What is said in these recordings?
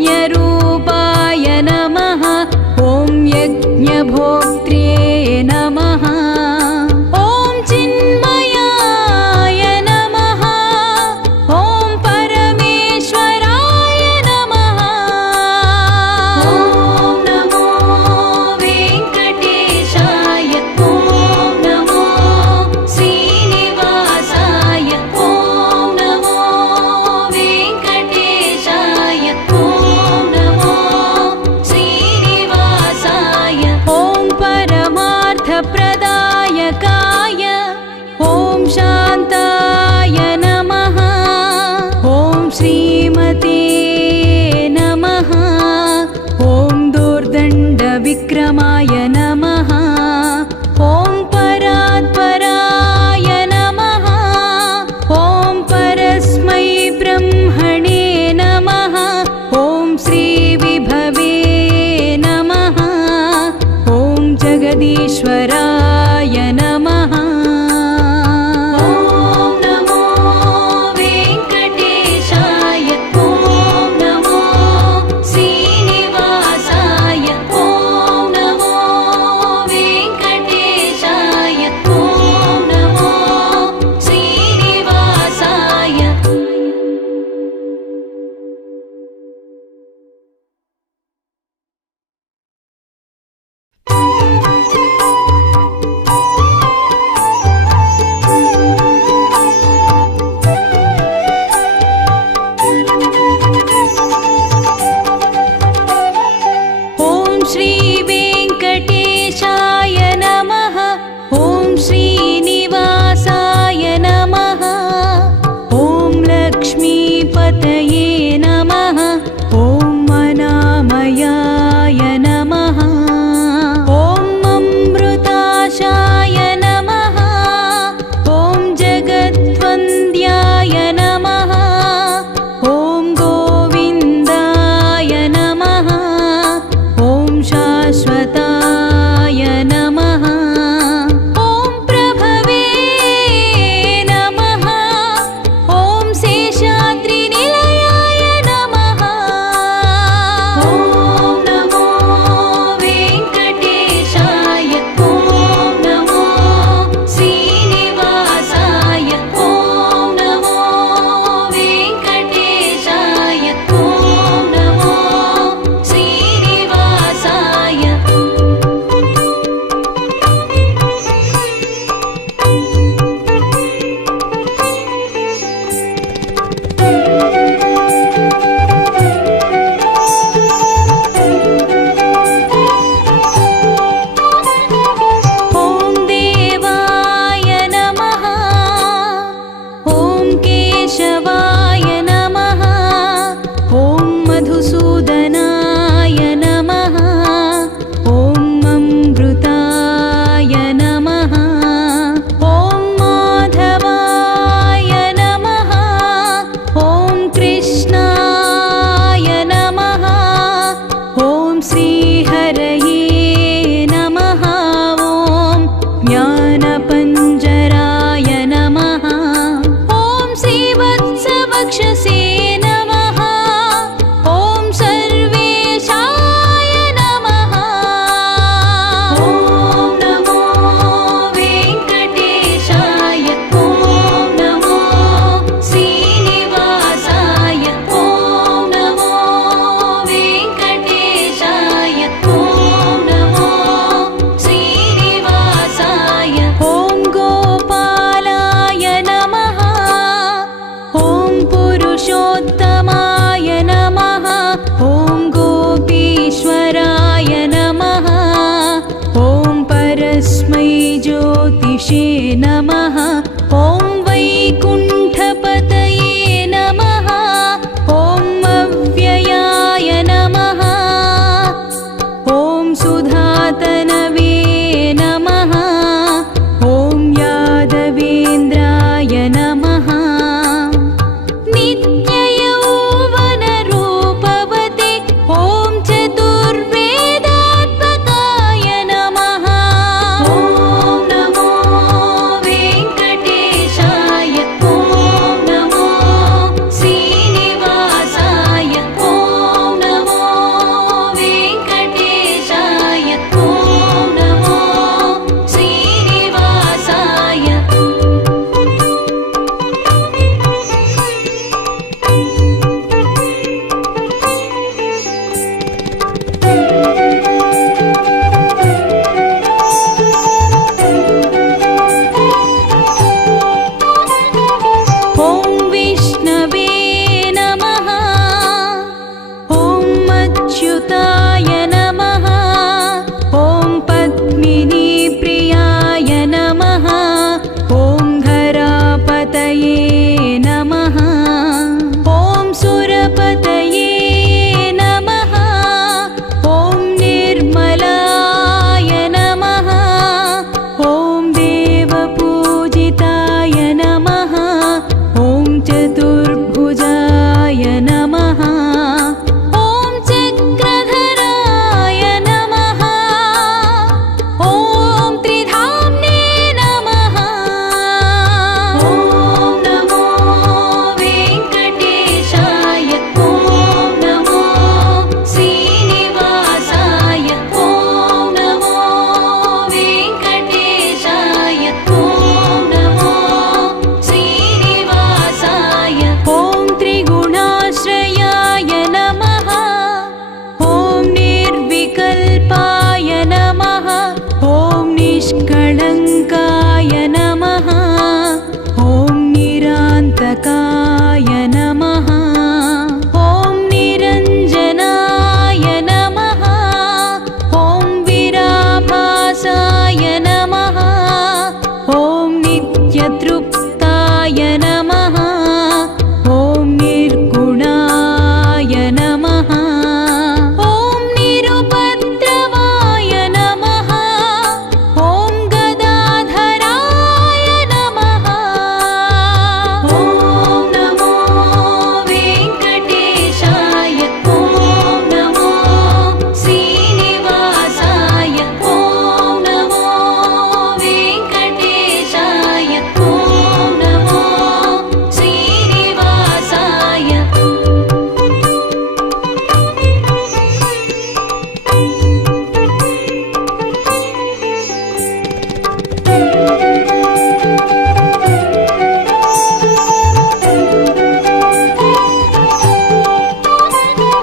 यज्ञरूपाय नमः। ॐ यज्ञभोक्त्रे नमः। ॐ चिन्मयाय नमः। ॐ परमेश्वराय नमः। ॐ नमो वेङ्कटेशाय। ॐ नमो श्रीनिवासाय। ॐ नमो वेङ्कटेशाय। ॐ नमो श्रीनिवासाय। ॐ परमार्थप्रदायकाय। ॐ शान्ताय नमः। ॐ श्रीमते नमः। ॐ दुर्दण्डविक्रमाय नमः। ॐ परात्पराय नमः। ॐ परस्मै ब्रह्मणे नमः। ॐ श्रीविभवे नमः। ॐ जगदीश्वराय नमः। ॐ नमो वेङ्कटेशाय। ॐ नमो श्रीनिवासाय। ॐ नमो अच्युताय नमः। ॐ पद्मिनी प्रियाय नमः। ॐ धरापतये नमः। ॐ सुरपतये नमः। ॐ निर्मलाय नमः। ॐ देवपूजिताय नमः। ॐ चतुर्भुजाय नमः। ॐ चक्रधराय नमः। ॐ त्रिधाम्ने नमः। ॐ नमो वेङ्कटेशाय। ॐ नमो श्रीनिवासाय। ॐ नमो वेङ्कटेशाय। ॐ नमो श्रीनिवासाय। ॐ त्रिगुणाश्रयाय नमः। ॐ निर्विकल्पाय नमः। ॐ निष्कळङ्काय नमः। ॐ निरान्तकाय नमः। ॐ निरञ्जनाय नमः। ॐ विराभासाय नमः। ॐ नित्यतृप्ताय नमः। ॐ निर्गुणाय नमः। ॐ निरुपद्रवाय नमः। ॐ गदाधराय नमः। ॐ नमो वेङ्कटेशाय। ॐ नमो श्रीनिवासाय। ॐ नमो वेङ्कटेशाय। ॐ नमो श्रीनिवासाय।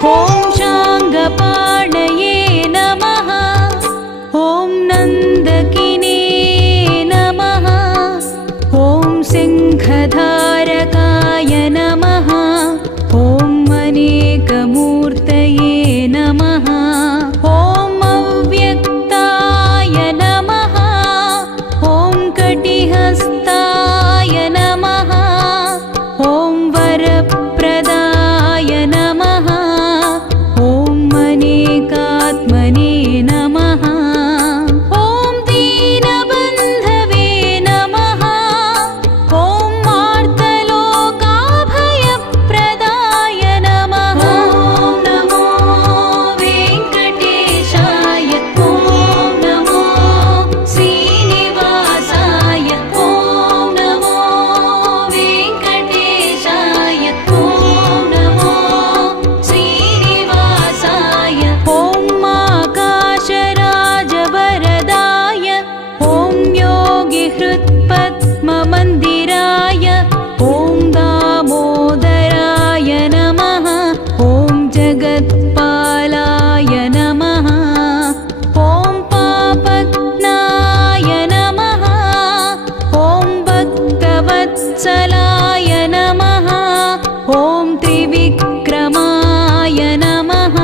ॐ शाङ्गपाणये नमः। ॐ नन्दकिने नमः। ॐ सिंहधारकाय नमः। ॐ अनेकमूर्तये नमः। ॐ अव्यक्ताय नमः। ॐ कटिहस्ताय नमः। ॐ वरप्रदाय नमः। ॐ अनेकात्मने नमः। ॐ दीनबन्धवे नमः। ॐ आर्तलोकाभयप्रदाय नमः। ॐ नमो वेङ्कटेशाय। ॐ नमो श्रीनिवासाय। ॐ नमो वेङ्कटेशाय। ॐ नमो श्रीनिवासाय। ॐ आकाशराजवरदाय। ॐ योगिहृत्पद्ममन्दिराय। ॐ दामोदराय नमः। ॐ जगत्पालाय नमः। ॐ पापघ्नाय नमः। ॐ भक्तवत्सलाय नमः। ॐ त्रिविक्रमाय नमः।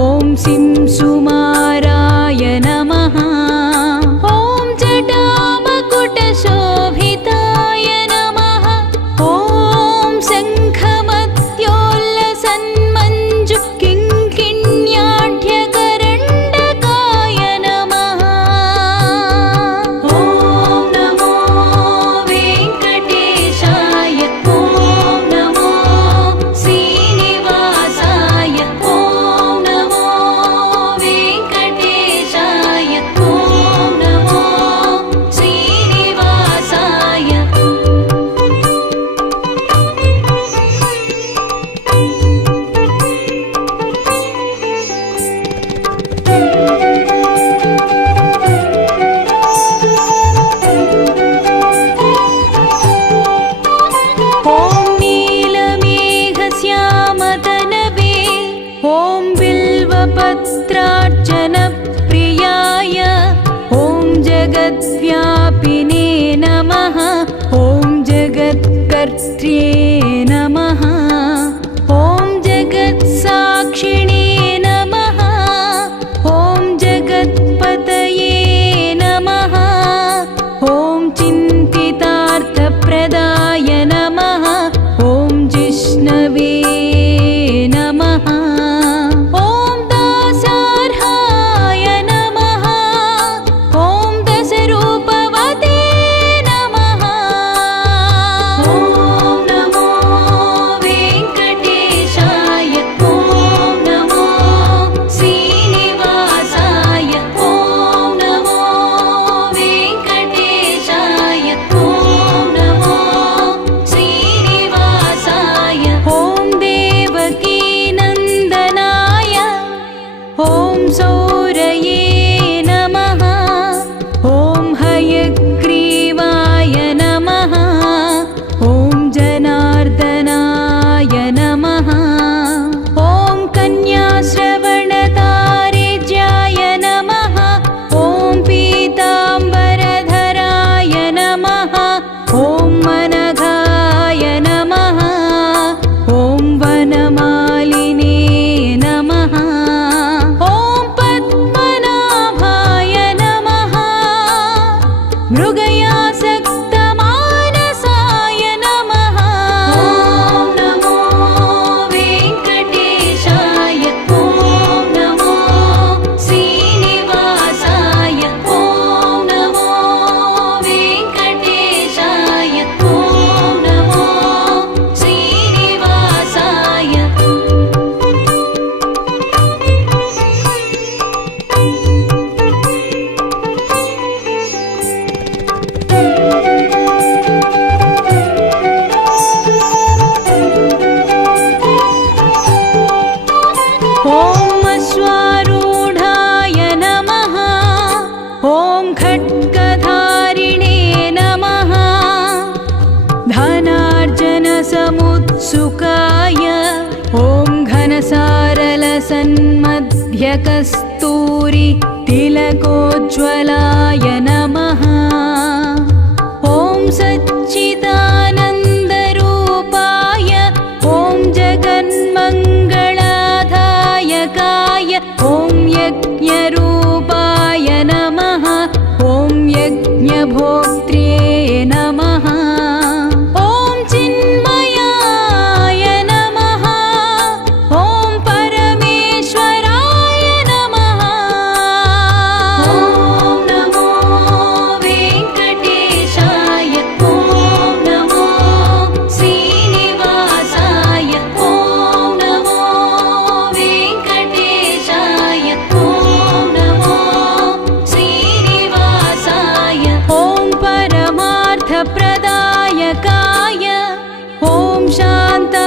ॐ सिंसुमाराय नमः। ॐ जटामकुटशोभिताय नमः। ॐ शङ्खमत्योल्लसन्मञ्जु किङ्किण्याढ्यकरण्डकाय नमः। ॐ नमो वेङ्कटेशाय। ॐ नमो श्रीनिवासाय। ॐ नमो वेङ्कटेशाय। ॐ नमो श्रीनिवासाय। ॐ नीलमेघश्यामतनवे। ॐ बिल्वपत्रार्चनप्रियाय। ॐ जगद्व्यापिने नमः। ॐ जगत्कर्त्रे नमः। ॐ जगत्साक्षिणे कस्तूरि तिलकोज्ज्वलाय नमः। ॐ सच्चिदानन्दरूपाय ॐ जगन्मङ्गलाधायकाय ॐ यज्ञरूपाय नमः। ॐ यज्ञभोक्त्रे नमः। ॐ चिन्मयाय नमः। ॐ परमेश्वराय नमः। ॐ नमो वेङ्कटेशाय ॐ नमो श्रीनिवासाय ॐ नमो वेङ्कटेशाय ॐ नमो श्रीनिवासाय ॐ परमार्थप्रदायकाय ॐ शान्ता